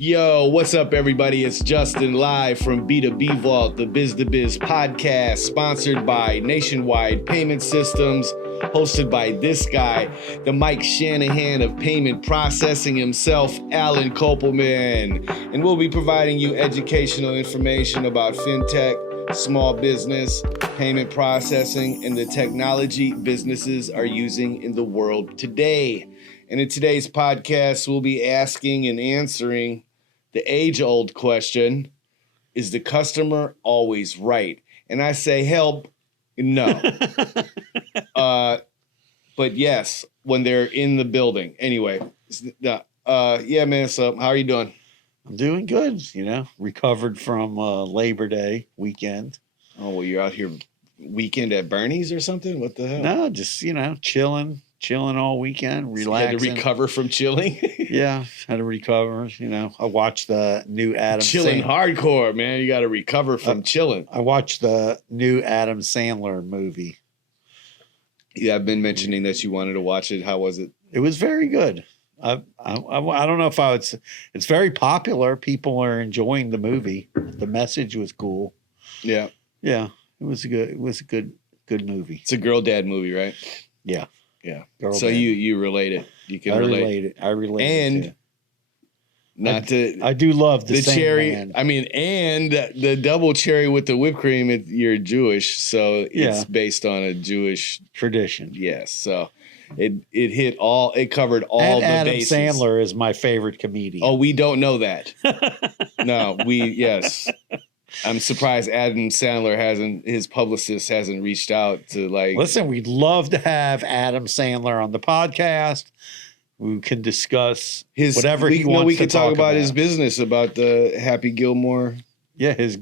Yo, what's up, everybody? It's Justin live from B2B Vault, the Biz to Biz podcast, sponsored by Nationwide Payment Systems, hosted by this guy, the Mike Shanahan of payment processing himself, Alan Kopelman. And we'll be providing you educational information about fintech, small business, payment processing, and the technology businesses are using in the world today. And in today's podcast, we'll be asking and answering the age-old question, is the customer always right? And I say, help, no. But yes, when they're in the building. Anyway, yeah, man, so how are you doing? I'm doing good, recovered from Labor Day weekend. Oh, well, you're out here weekend at Bernie's or something? What the hell? No, just, chilling all weekend, relaxing. You had to recover from chilling? Yeah, had to recover. I watched the new Adam Chilling hardcore, man. You got to recover from chilling. I watched the new Adam Sandler movie. Yeah, I've been mentioning that you wanted to watch it. How was it? It was very good. I don't know if I would. It's very popular. People are enjoying the movie. The message was cool. Yeah, yeah. It was a good movie. It's a girl dad movie, right? Yeah. Yeah. Girl so dad. You relate it. You can relate. I relate. And I do love the cherry. Man. I mean, and the double cherry with the whipped cream. You're Jewish, so it's based on a Jewish tradition. Yes. So it covered all and the Adam bases. Sandler is my favorite comedian. Oh, we don't know that. No, yes. I'm surprised Adam Sandler his publicist hasn't reached out to Listen, we'd love to have Adam Sandler on the podcast. We can discuss whatever he wants. We can talk about his business, about the Happy Gilmore. Yeah, his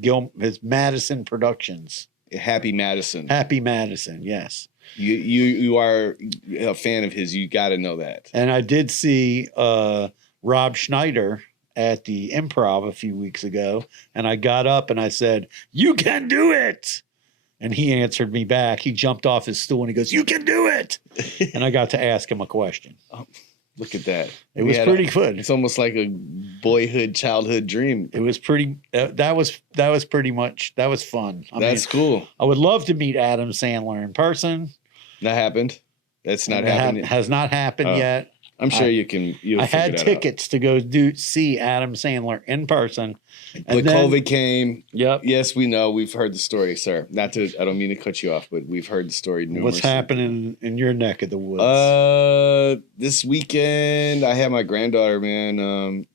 Madison Productions. Happy Madison. Happy Madison, yes. You are a fan of his. You got to know that. And I did see Rob Schneider at the Improv a few weeks ago, and I got up and I said, "You can do it." And he answered me back. He jumped off his stool and he goes, "You can do it." And I got to ask him a question. Oh, look at that. It was pretty good. It's almost like a childhood dream. It was pretty, that was fun. That's cool. I would love to meet Adam Sandler in person. That happened. That's not happened. Has not happened yet. I'm sure you'll I had tickets to go see Adam Sandler in person. But COVID came. Yep. Yes, we know. We've heard the story, sir. I don't mean to cut you off, but we've heard the story numerous What's happening in your neck of the woods? This weekend I had my granddaughter, man.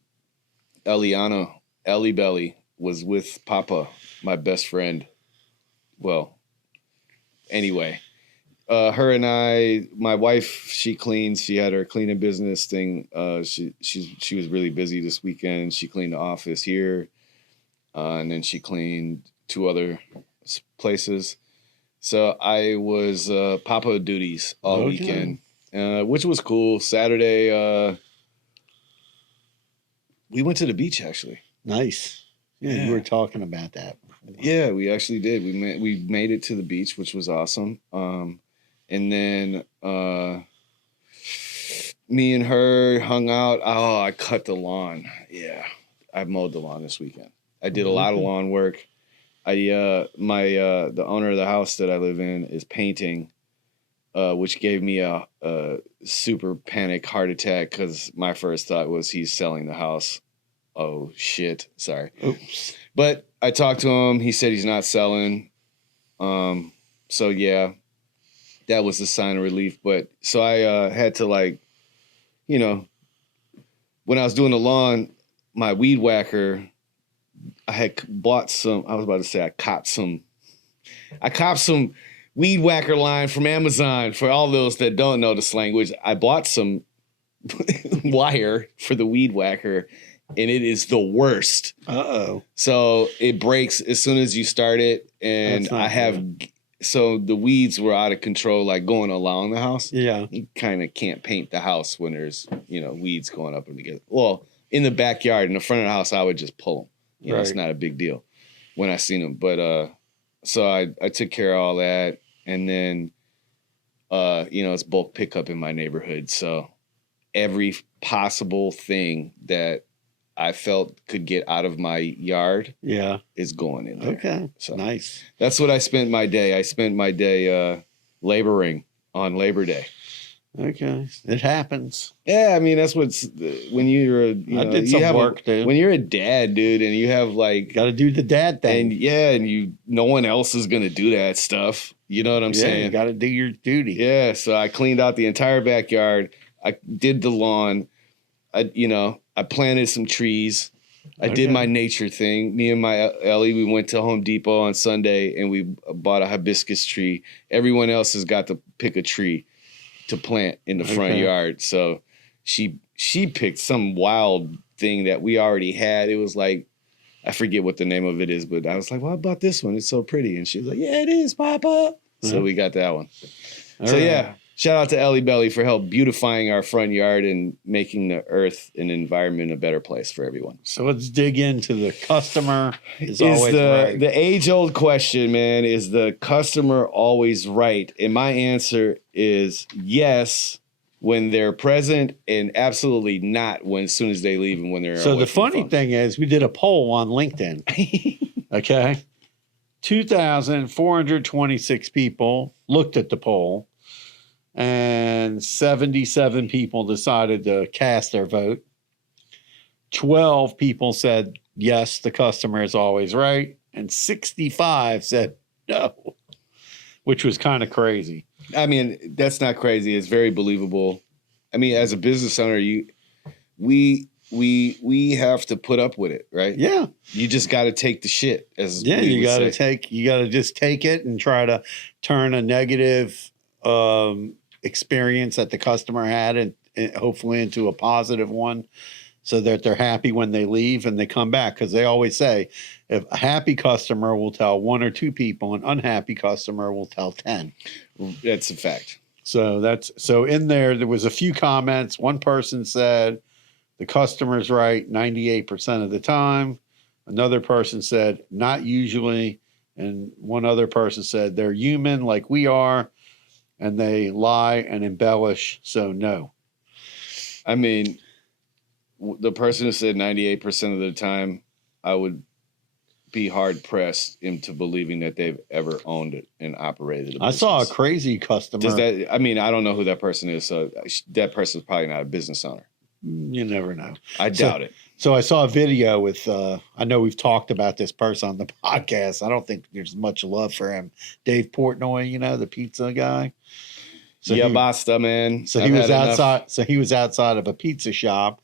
Ellie Belly was with Papa, my best friend. Well, anyway. Her and I, my wife, she cleans. She had her cleaning business thing. She was really busy this weekend. She cleaned the office here, and then she cleaned 2 other places. So I was Papa duties all weekend, which was cool. Saturday, we went to the beach actually. Nice. Yeah, you were talking about that. Yeah, we actually did. We made it to the beach, which was awesome. And then me and her hung out. Oh, I cut the lawn. Yeah, I mowed the lawn this weekend. I did a lot of lawn work. The owner of the house that I live in is painting, which gave me a super panic heart attack because my first thought was he's selling the house. Oh, shit. Sorry. Oops. But I talked to him. He said he's not selling. So, yeah. That was a sign of relief. But so I had to when I was doing the lawn, my weed whacker, I had bought some, I was about to say I copped some weed whacker line from Amazon. For all those that don't know this language, I bought some wire for the weed whacker and it is the worst. Uh-oh. So it breaks as soon as you start it. And I have... Good. So the weeds were out of control, going along the house. Yeah. You kind of can't paint the house when there's, weeds going up and together. Well, in the backyard, in the front of the house, I would just pull them. It's not a big deal when I seen them. But so I took care of all that. And then, it's bulk pickup in my neighborhood. So every possible thing that I felt could get out of my yard Yeah. is going in there. Okay. So Nice. that's what I spent my day. I spent my day laboring on Labor Day. Okay. It happens. Yeah, I mean that's what's when you're a I did some work, dude. when you're a dad, dude, and you have like Got to do the dad thing. and no one else is gonna do that stuff. You know what I'm You saying? got to do your duty. Yeah. So I cleaned out the entire backyard. I did the lawn. I planted some trees. I did Okay. my nature thing. Me and my Ellie, we went to Home Depot on Sunday and we bought a hibiscus tree. Everyone else has got to pick a tree to plant in the front Okay. yard. So she picked some wild thing that we already had. It was like, I forget what the name of it is, but I was like, well, I bought this one. It's so pretty. And she was like, yeah, it is, Papa. So Uh-huh. we got that one. All So right. yeah, shout out to Ellie Belly for help beautifying our front yard and making the earth and environment a better place for everyone. So let's dig into the customer is Is always right. the age old question, man, is the customer always right? And my answer is yes when they're present and absolutely not when as soon as they leave and when they're So away the from funny phone. thing is we did a poll on LinkedIn. Okay. 2,426 people looked at the poll and 77 people decided to cast their vote. 12 people said, yes, the customer is always right. And 65 said no, which was kind of crazy. I mean, that's not crazy. It's very believable. I mean, as a business owner, we have to put up with it, right? Yeah. You just got to take the shit. As Yeah. we You would got to say. just take it and try to turn a negative experience that the customer had and hopefully into a positive one so that they're happy when they leave and they come back. Because they always say if a happy customer will tell one or two people, an unhappy customer will tell 10. That's a fact. So in there was a few comments. One person said the customer's right 98% of the time. Another person said not usually. And one other person said they're human like we are and they lie and embellish. So no. I mean, the person who said 98% of the time, I would be hard pressed into believing that they've ever owned it and operated a I saw a business. crazy customer. Does that? I mean, I don't know who that person is, so that person's probably not a business owner. You never know. I doubt it. So I saw a video with, I know we've talked about this person on the podcast. I don't think there's much love for him. Dave Portnoy, the pizza guy. So Yeah, he, basta, man. so I've he was had enough. outside. So he was outside of a pizza shop,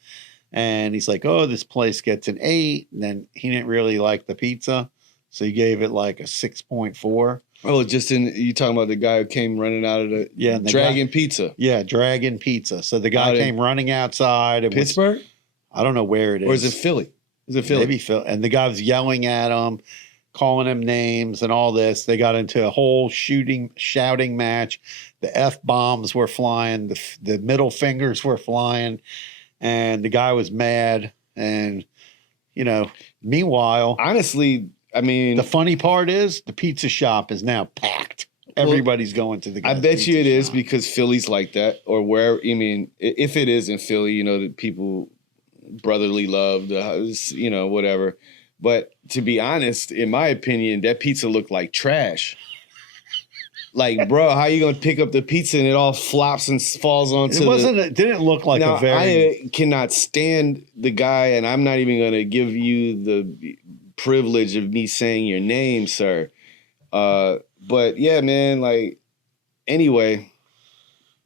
and he's like, "Oh, this place gets an 8." And then he didn't really like the pizza, so he gave it like a 6.4. Oh, you talking about the guy who came running out of the Yeah, and the Dragon Pizza, Yeah, Dragon Pizza. So the guy Out in came running outside. And Pittsburgh, I don't know where it is. or is it Philly? Is it Philly? Maybe Phil. And the guy was yelling at him, calling him names and all this. They got into a whole shouting match. The F-bombs were flying. The middle fingers were flying. And the guy was mad. And, meanwhile, Honestly, I mean, the funny part is the pizza shop is now packed. Well, Everybody's going to the I guy's bet you pizza it is shop. because Philly's like that, or where. I mean, if it is in Philly, the people brotherly love, whatever. But to be honest, in my opinion, that pizza looked like trash. Like, bro, how you gonna pick up the pizza and it all flops and falls onto? It didn't look like Now, a very. I cannot stand the guy, and I'm not even gonna give you the privilege of me saying your name, sir. But yeah, man, like, anyway,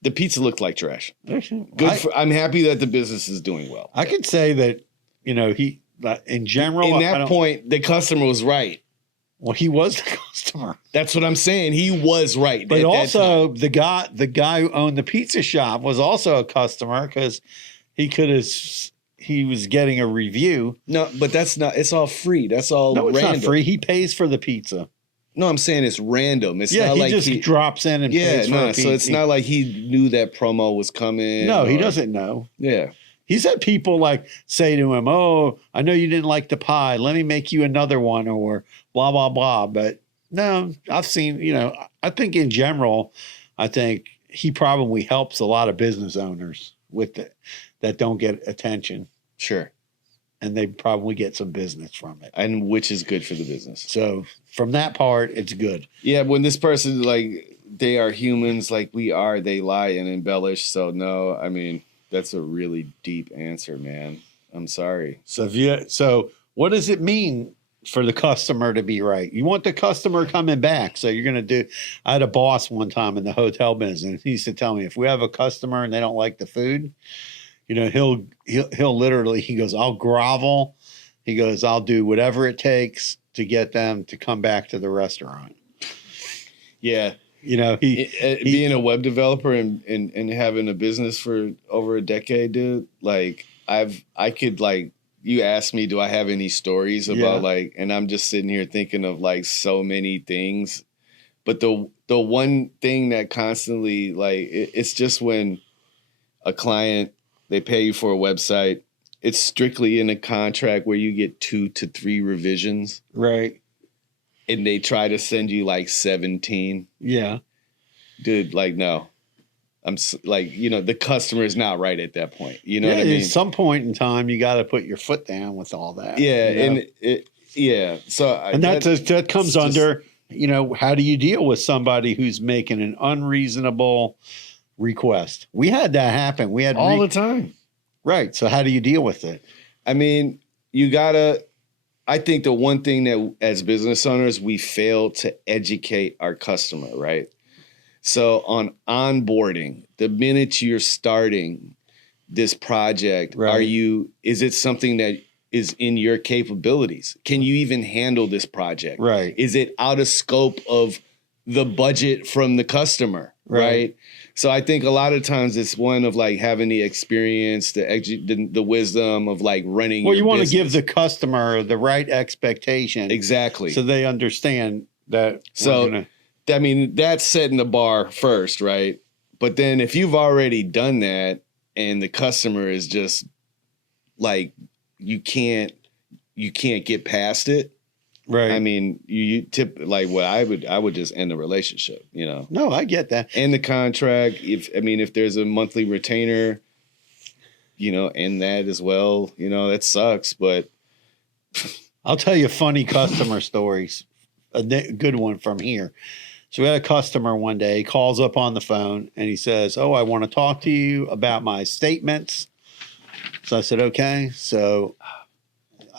the pizza looked like trash. I'm happy that the business is doing well. I could say that, in general, In that point, the customer was right. well, he was the customer, That's what I'm saying. He was right. but at that also time. the guy who owned the pizza shop was also a customer because he was getting a review. No, but that's not. It's all free. That's all No, it's random. not free. He pays for the pizza. No, I'm saying it's random. It's Yeah, not he like just drops in and pays for a pizza. So it's not like he knew that promo was coming. No, he or- doesn't know. Yeah. He's had people like say to him, "Oh, I know you didn't like the pie. Let me make you another one," or blah blah blah. But no, I've seen. I think in general, I think he probably helps a lot of business owners with that don't get attention. Sure. and they probably get some business from it. And which is good for the business. So from that part, it's good. Yeah, when this person, like, they are humans like we are, they lie and embellish. So no, I mean, that's a really deep answer, man. I'm sorry. So what does it mean for the customer to be right? You want the customer coming back. So you're going to do, I had a boss one time in the hotel business. He used to tell me, if we have a customer and they don't like the food, you know, he'll literally, he goes, I'll grovel. He goes, I'll do whatever it takes to get them to come back to the restaurant. Yeah. You know, being a web developer and having a business for over a decade, dude, like I could, like, you asked me, do I have any stories about like, and I'm just sitting here thinking of like so many things, but the one thing that constantly, like, it's just when a client, they pay you for a website, it's strictly in a contract where you get 2 to 3 revisions. Right. And they try to send you like 17. Yeah. Dude, like, no. I'm like, you know, the customer is not right at that point. You know what I mean? At some point in time, you got to put your foot down with all that. Yeah. You know? So that comes under, you know, how do you deal with somebody who's making an unreasonable request? We had that happen. We had all the time. Right. So how do you deal with it? I mean, I think the one thing that as business owners, we fail to educate our customer, right? So on onboarding, the minute you're starting this project, right. Is it something that is in your capabilities? Can you even handle this project? Right. Is it out of scope of the budget from the customer? Right. So I think a lot of times it's one of like having the experience, the wisdom of like running. Well, you want to give the customer the right expectation. Exactly. So they understand that. So, I mean, that's setting the bar first, right? But then if you've already done that and the customer is just like, you can't get past it. Right. I mean, you tip like what I would just end the relationship, you know. No, I get that. And the contract, if there's a monthly retainer, you know, end that as well. You know, that sucks, but I'll tell you funny customer stories. A good one from here. So we had a customer one day, he calls up on the phone and he says, "Oh, I want to talk to you about my statements." So I said, "Okay." So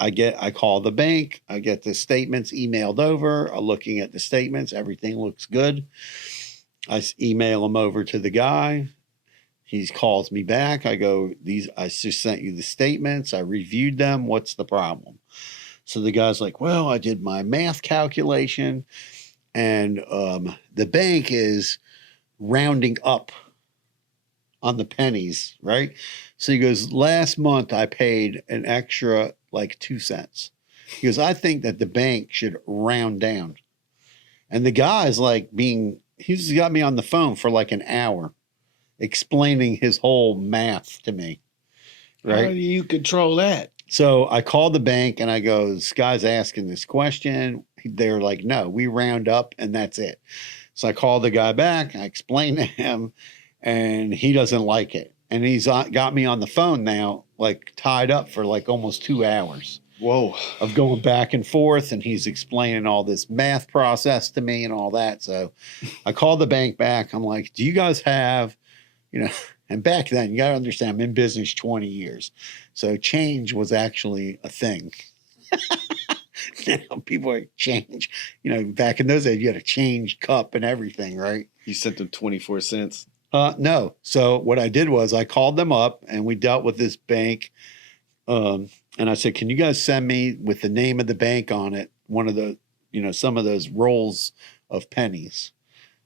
I call the bank, I get the statements emailed over. I'm looking at the statements, everything looks good. I email them over to the guy. He calls me back. I go, I just sent you the statements. I reviewed them. What's the problem? So the guy's like, "Well, I did my math calculation and the bank is rounding up on the pennies," right? So he goes, "Last month I paid an extra like 2 cents." He goes, "I think that the bank should round down." And the guy's like he's got me on the phone for like an hour explaining his whole math to me. Right? How do you control that? So I called the bank and I go, "This guy's asking this question." They're like, "No, we round up and that's it." So I called the guy back. I explained to him and he doesn't like it. And he's got me on the phone now, like tied up for like almost 2 hours. Whoa. Of going back and forth. And he's explaining all this math process to me and all that. So I called the bank back. I'm like, "Do you guys have, you know," and back then, you got to understand, I'm in business 20 years. So change was actually a thing. Now people are change. You know, back in those days, you had a change cup and everything, right? You sent them 24 cents. No. So what I did was I called them up and we dealt with this bank. And I said, "Can you guys send me with the name of the bank on it, one of the, you know, some of those rolls of pennies?"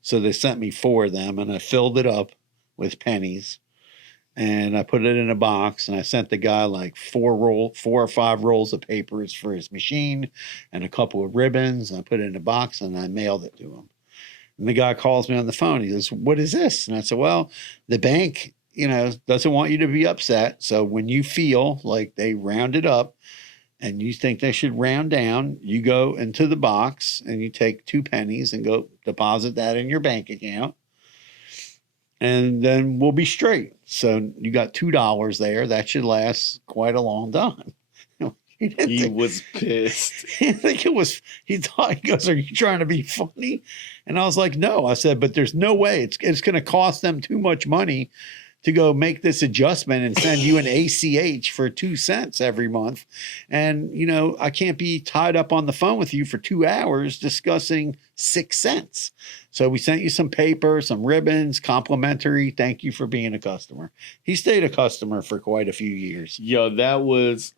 So they sent me 4 of them and I filled it up with pennies and I put it in a box and I sent the guy like 4 or 5 rolls of papers for his machine and a couple of ribbons. And I put it in a box and I mailed it to him. And the guy calls me on the phone. He goes, "What is this?" And I said, "Well, the bank, you know, doesn't want you to be upset. So when you feel like they rounded up and you think they should round down, you go into the box and you take 2 pennies and go deposit that in your bank account. And then we'll be straight." So you got $2 there. That should last quite a long time. He didn't He think, was pissed. he didn't think it was. He thought, he goes, "Are you trying to be funny?" And I was like, "No." I said, "But there's no way. It's going to cost them too much money to go make this adjustment and send you an ACH for 2 cents every month. And, you know, I can't be tied up on the phone with you for 2 hours discussing 6 cents. So we sent you some paper, some ribbons, complimentary. Thank you for being a customer." He stayed a customer for quite a few years. Yo, that was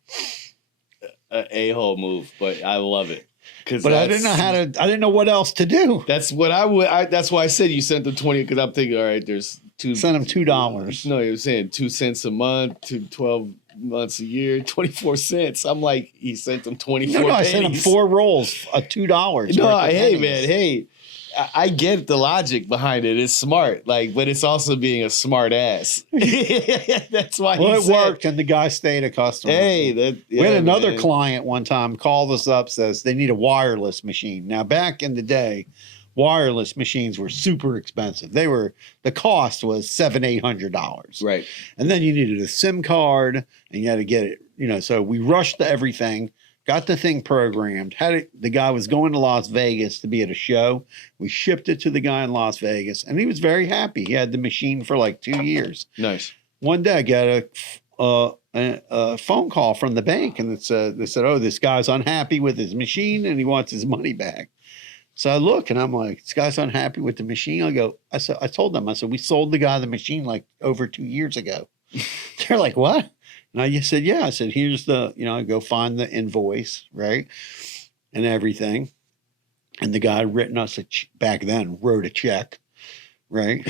an a-hole move, but I love it. But I didn't know I didn't know what else to do. That's what I would. That's why I said you sent them 20, because I'm thinking, all right, there's two. Sent him $2. No, he was saying 2 cents a month to 12 months a year, 24 cents. I'm like, he sent them 24. No, I sent him 4 rolls, $2. No, hey man, hey, I get the logic behind it. It's smart, like, but it's also being a smart ass. That's why. Well, it worked, and the guy stayed a customer. Hey, we had another client one time called us up, says they need a wireless machine. Now, back in the day, wireless machines were super expensive. The cost was $700-800. Right. And then you needed a SIM card, and you had to get it, you know. So we rushed to everything, got the thing programmed. The guy was going to Las Vegas to be at a show. We shipped it to the guy in Las Vegas, and he was very happy. He had the machine for like 2 years. Nice. One day I got a phone call from the bank, and they said, "Oh, this guy's unhappy with his machine and he wants his money back." So I look and I'm like, "This guy's unhappy with the machine." I told them, we sold the guy the machine like over 2 years ago. They're like, "What?" And I just said, "Yeah." I said, "Here's I go find the invoice, right? And everything." And the guy back then wrote a check, right?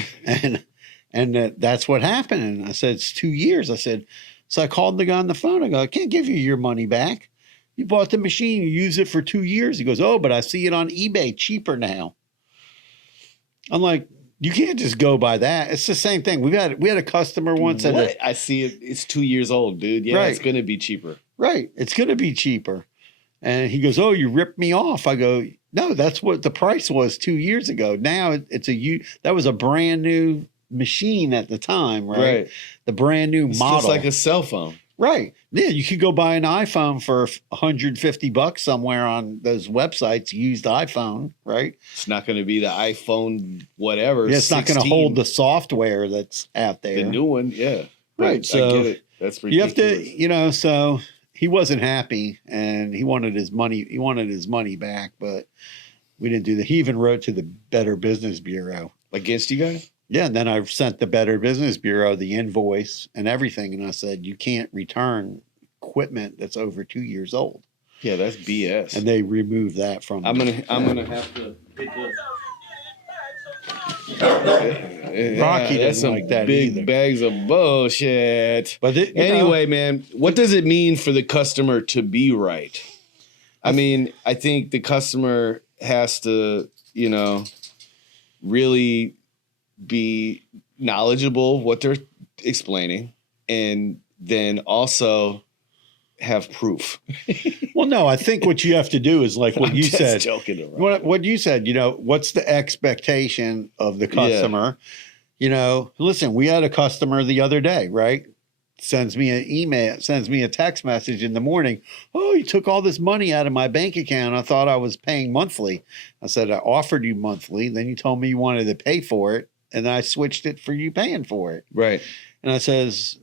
And that's what happened. And I said, "It's 2 years." I said, so I called the guy on the phone. I go, "I can't give you your money back. You bought the machine, you used it for 2 years." He goes, "Oh, but I see it on eBay cheaper now." I'm like, you can't just go by that. It's the same thing. We had a customer once. I see it. It's 2 years old, dude. Yeah, right. It's going to be cheaper. Right. It's going to be cheaper. And he goes, "Oh, you ripped me off." I go, "No, that's what the price was 2 years ago. Now that was a brand new machine at the time, right? The brand new model. Just like a cell phone. Right. Yeah, you could go buy an iPhone for $150 somewhere on those websites, used iPhone, right? It's not going to be the iPhone whatever. Yeah, it's not going to hold the software that's out there. The new one, yeah. Right. So I get it. That's ridiculous. You have to, so he wasn't happy and he wanted his money. He wanted his money back, but we didn't do that. He even wrote to the Better Business Bureau. Against you guys? Yeah, and then I sent the Better Business Bureau the invoice and everything, and I said, "You can't return equipment that's over 2 years old." Yeah, that's BS. And they removed that from. I'm gonna have to hit Rocky that's didn't some like that big either. bags of bullshit. But anyway, man, what does it mean for the customer to be right? I mean, I think the customer has to, really be knowledgeable of what they're explaining, and then also have proof. Well, no, I think what you have to do is like what you said. Joking around. What you said, what's the expectation of the customer? Listen, we had a customer the other day, right? Sends me an email, sends me a text message in the morning. "Oh, you took all this money out of my bank account. I thought I was paying monthly." I said, "I offered you monthly. Then you told me you wanted to pay for it. And I switched it for you paying for it." Right. And I says,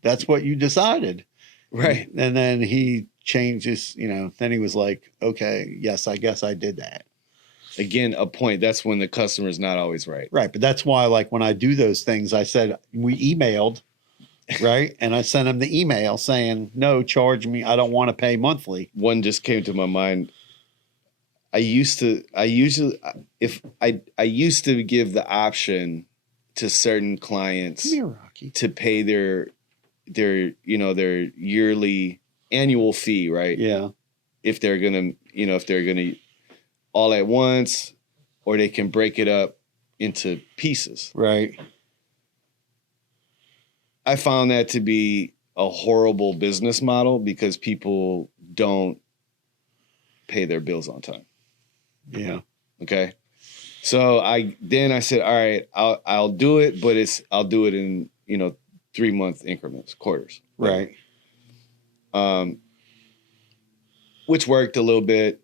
"That's what you decided." Right. And then he changes, then he was like, "Okay, yes, I guess I did that." Again, a point. That's when the customer is not always right. Right. But that's why, like, when I do those things, I said, we emailed, right? And I sent him the email saying, "No, charge me. I don't want to pay monthly." One just came to my mind. I used to give the option to certain clients Come here, Rocky. to pay their yearly annual fee, right? Yeah. If they're gonna all at once, or they can break it up into pieces. Right. I found that to be a horrible business model because people don't pay their bills on time. Yeah. Okay. So I said, all right, I'll do it, but I'll do it in 3-month increments, quarters. Right. which worked a little bit.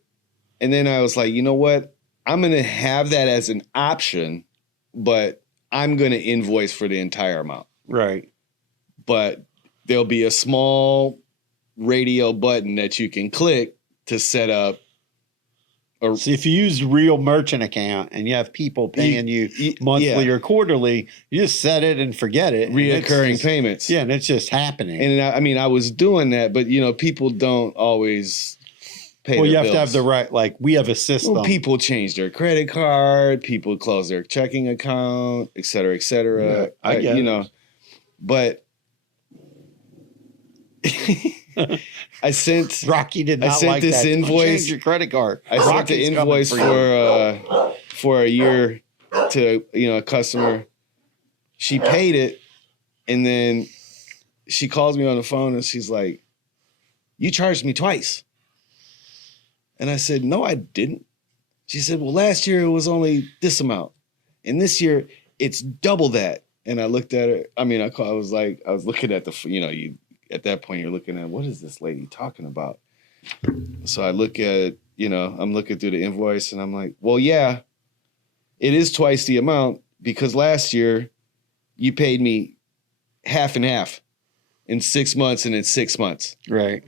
And then I was like, you know what? I'm going to have that as an option, but I'm going to invoice for the entire amount. Right. But there'll be a small radio button that you can click to set up. So if you use real merchant account and you have people paying you monthly or quarterly, you just set it and forget it. Reoccurring payments. Yeah, and it's just happening. And I mean, I was doing that, but people don't always pay. Well, you have bills. to have the right. Like we have a system. Well, people change their credit card. People close their checking account, et cetera, et cetera. Yeah, I get it. But I sent Rocky did not like this that. invoice. Change your credit card. I sent the invoice for a year to a customer. She paid it, and then she calls me on the phone and she's like, "You charged me twice." And I said, "No, I didn't." She said, "Well, last year it was only this amount, and this year it's double that." And I looked at her. I mean, I was looking at the at that point, you're looking at, what is this lady talking about? So I look at, I'm looking through the invoice and I'm like, well, yeah, it is twice the amount because last year you paid me half and half in 6 months and in 6 months. Right.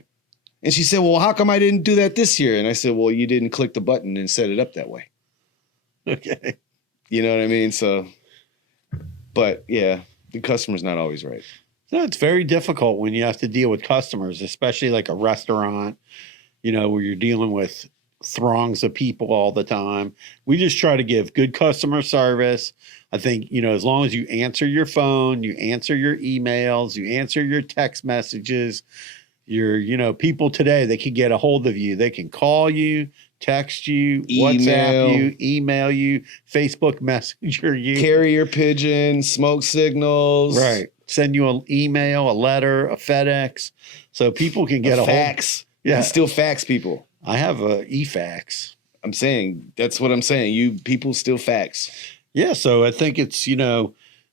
And she said, well, how come I didn't do that this year? And I said, well, you didn't click the button and set it up that way. Okay. You know what I mean? So, but yeah, the customer's not always right. No, it's very difficult when you have to deal with customers, especially like a restaurant, where you're dealing with throngs of people all the time. We just try to give good customer service. I think, as long as you answer your phone, you answer your emails, you answer your text messages, people today, they can get a hold of you. They can call you, text you, WhatsApp you, email you, Facebook Messenger you. Carrier pigeon, smoke signals. Right. Send you an email, a letter, a FedEx, so people can get a fax. Yeah, you still fax people. I have a e-fax. I'm saying that's what I'm saying. You people still fax. Yeah, so I think it's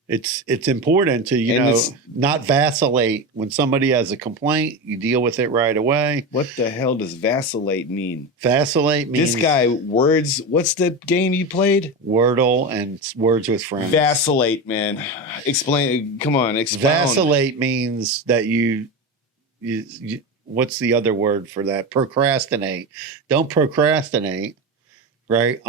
it's important to not vacillate when somebody has a complaint. You deal with it right away. What the hell does vacillate mean? Vacillate means this guy words. What's the game you played? Wordle and Words with Friends. Vacillate, man. Explain. Come on, expound. Vacillate means that you what's the other word for that? Procrastinate. Don't procrastinate. Right?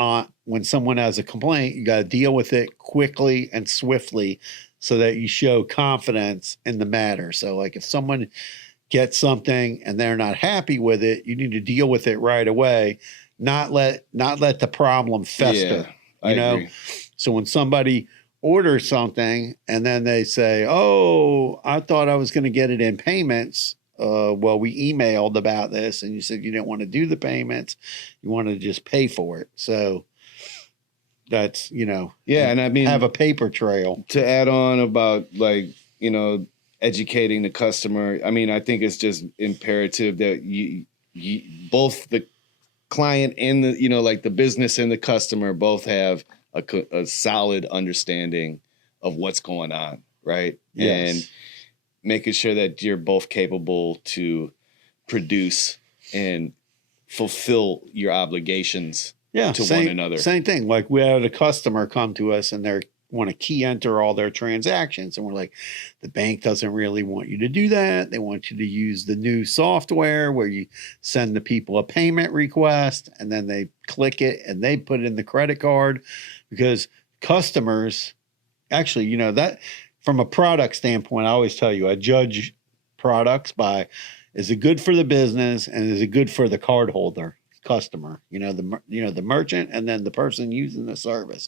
When someone has a complaint, you got to deal with it quickly and swiftly so that you show confidence in the matter. So like if someone gets something and they're not happy with it, you need to deal with it right away, not let the problem fester. Yeah, I agree. So when somebody orders something and then they say, "Oh, I thought I was going to get it in payments." Well, we emailed about this and you said you didn't want to do the payments. You wanted to just pay for it. So that's, yeah. And I mean, have a paper trail. To add on about educating the customer. I mean, I think it's just imperative that you both the client and the, the business and the customer both have a solid understanding of what's going on. Right. Yes. And making sure that you're both capable to produce and fulfill your obligations to one another. Same thing. Like we had a customer come to us and they want to key enter all their transactions. And we're like, the bank doesn't really want you to do that. They want you to use the new software where you send the people a payment request and then they click it and they put it in the credit card because customers actually, that from a product standpoint, I always tell you, I judge products by, is it good for the business and is it good for the cardholder customer, the merchant and then the person using the service.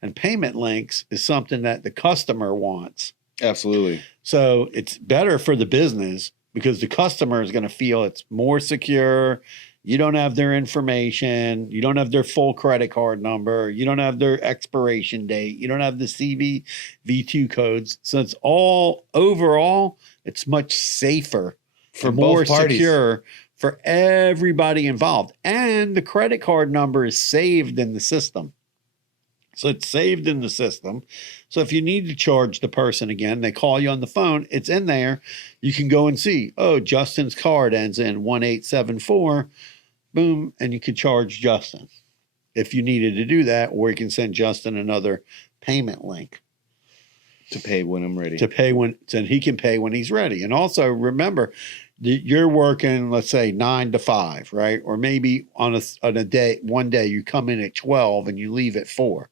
And payment links is something that the customer wants. Absolutely. So it's better for the business because the customer is going to feel it's more secure. You don't have their information. You don't have their full credit card number. You don't have their expiration date. You don't have the CVV2 codes. So it's overall, it's much safer for more both parties. Secure for everybody involved. And the credit card number is saved in the system. So it's saved in the system. So if you need to charge the person again, they call you on the phone, it's in there. You can go and see, oh, Justin's card ends in 1874. boom, and you could charge Justin if you needed to do that, or you can send Justin another payment link to pay when I'm ready. to pay when, so he can pay when he's ready. And also remember, you're working, let's say 9 to 5, right? Or maybe on a day, one day you come in at 12 and you leave at 4.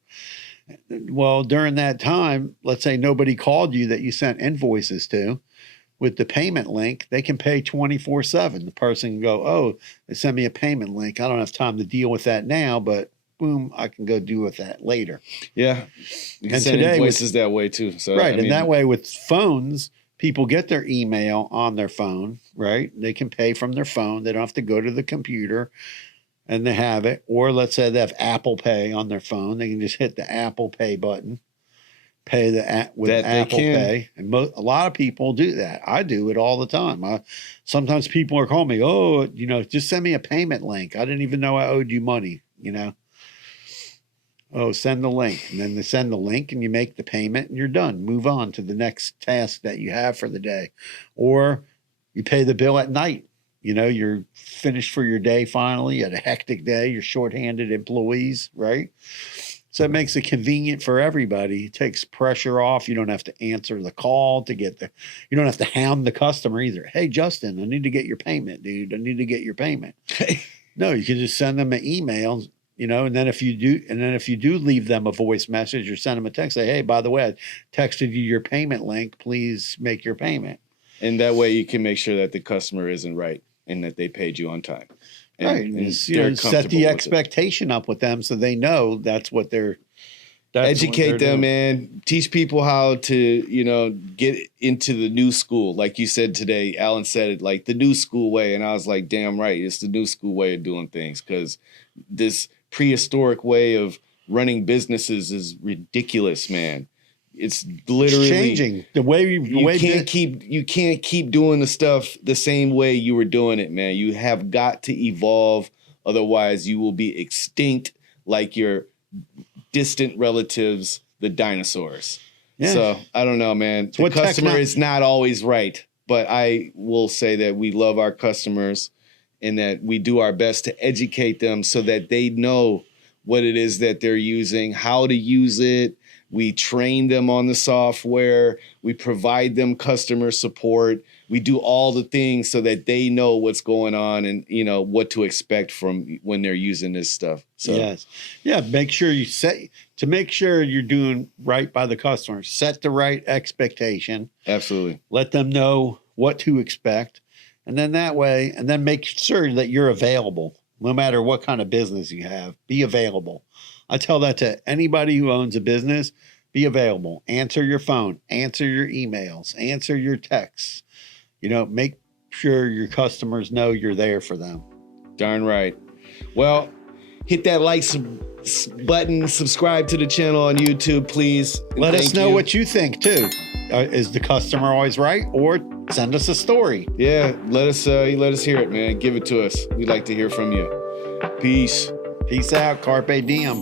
Well, during that time, let's say nobody called you that you sent invoices to. With the payment link, they can pay 24/7. The person can go, oh, they send me a payment link. I don't have time to deal with that now, but boom, I can go deal with that later. Yeah. You can And send today invoices that way too. So, Right. I mean, And that way with phones, people get their email on their phone, right? They can pay from their phone. They don't have to go to the computer and they have it. Or let's say they have Apple Pay on their phone. They can just hit the Apple Pay button, pay with That they Apple can. Pay. And a lot of people do that. I do it all the time. Sometimes people are calling me, oh, just send me a payment link. I didn't even know I owed you money, Oh, send the link. And then they send the link and you make the payment and you're done. Move on to the next task that you have for the day. Or you pay the bill at night. You're finished for your day finally. You had a hectic day. You're shorthanded employees, right? So it makes it convenient for everybody. It takes pressure off. You don't have to answer the call you don't have to hound the customer either. Hey, Justin, I need to get your payment, dude. I need to get your payment. No, you can just send them an email, and then if you do leave them a voice message or send them a text, say, hey, by the way, I texted you your payment link. Please make your payment. And that way you can make sure that the customer isn't right and that they paid you on time. Right. And Set they're comfortable the with it. expectation up with them so they know that's what they're Educate them, doing. man. Teach people how to, get into the new school. Like you said today, Alan said it, like the new school way. And I was like, damn right. It's the new school way of doing things, because this prehistoric way of running businesses is ridiculous, man. It's literally changing the way you can't keep doing the stuff the same way you were doing it, man. You have got to evolve, otherwise you will be extinct like your distant relatives, the dinosaurs. Yeah. So I don't know, man. The customer is not always right, but I will say that we love our customers and that we do our best to educate them so that they know what it is that they're using, how to use it. We train them on the software. We provide them customer support. We do all the things so that they know what's going on and, what to expect from when they're using this stuff. So yes. Yeah. Make sure make sure you're doing right by the customer. Set the right expectation. Absolutely. Let them know what to expect. And then make sure that you're available. No matter what kind of business you have, be available. I tell that to anybody who owns a business, be available. Answer your phone, answer your emails, answer your texts. Make sure your customers know you're there for them. Darn right. Well, hit that like button, subscribe to the channel on YouTube, please. Let us know what you think too. Is the customer always right? Or send us a story. Yeah, let us hear it, man. Give it to us. We'd like to hear from you. Peace. Peace out. Carpe diem.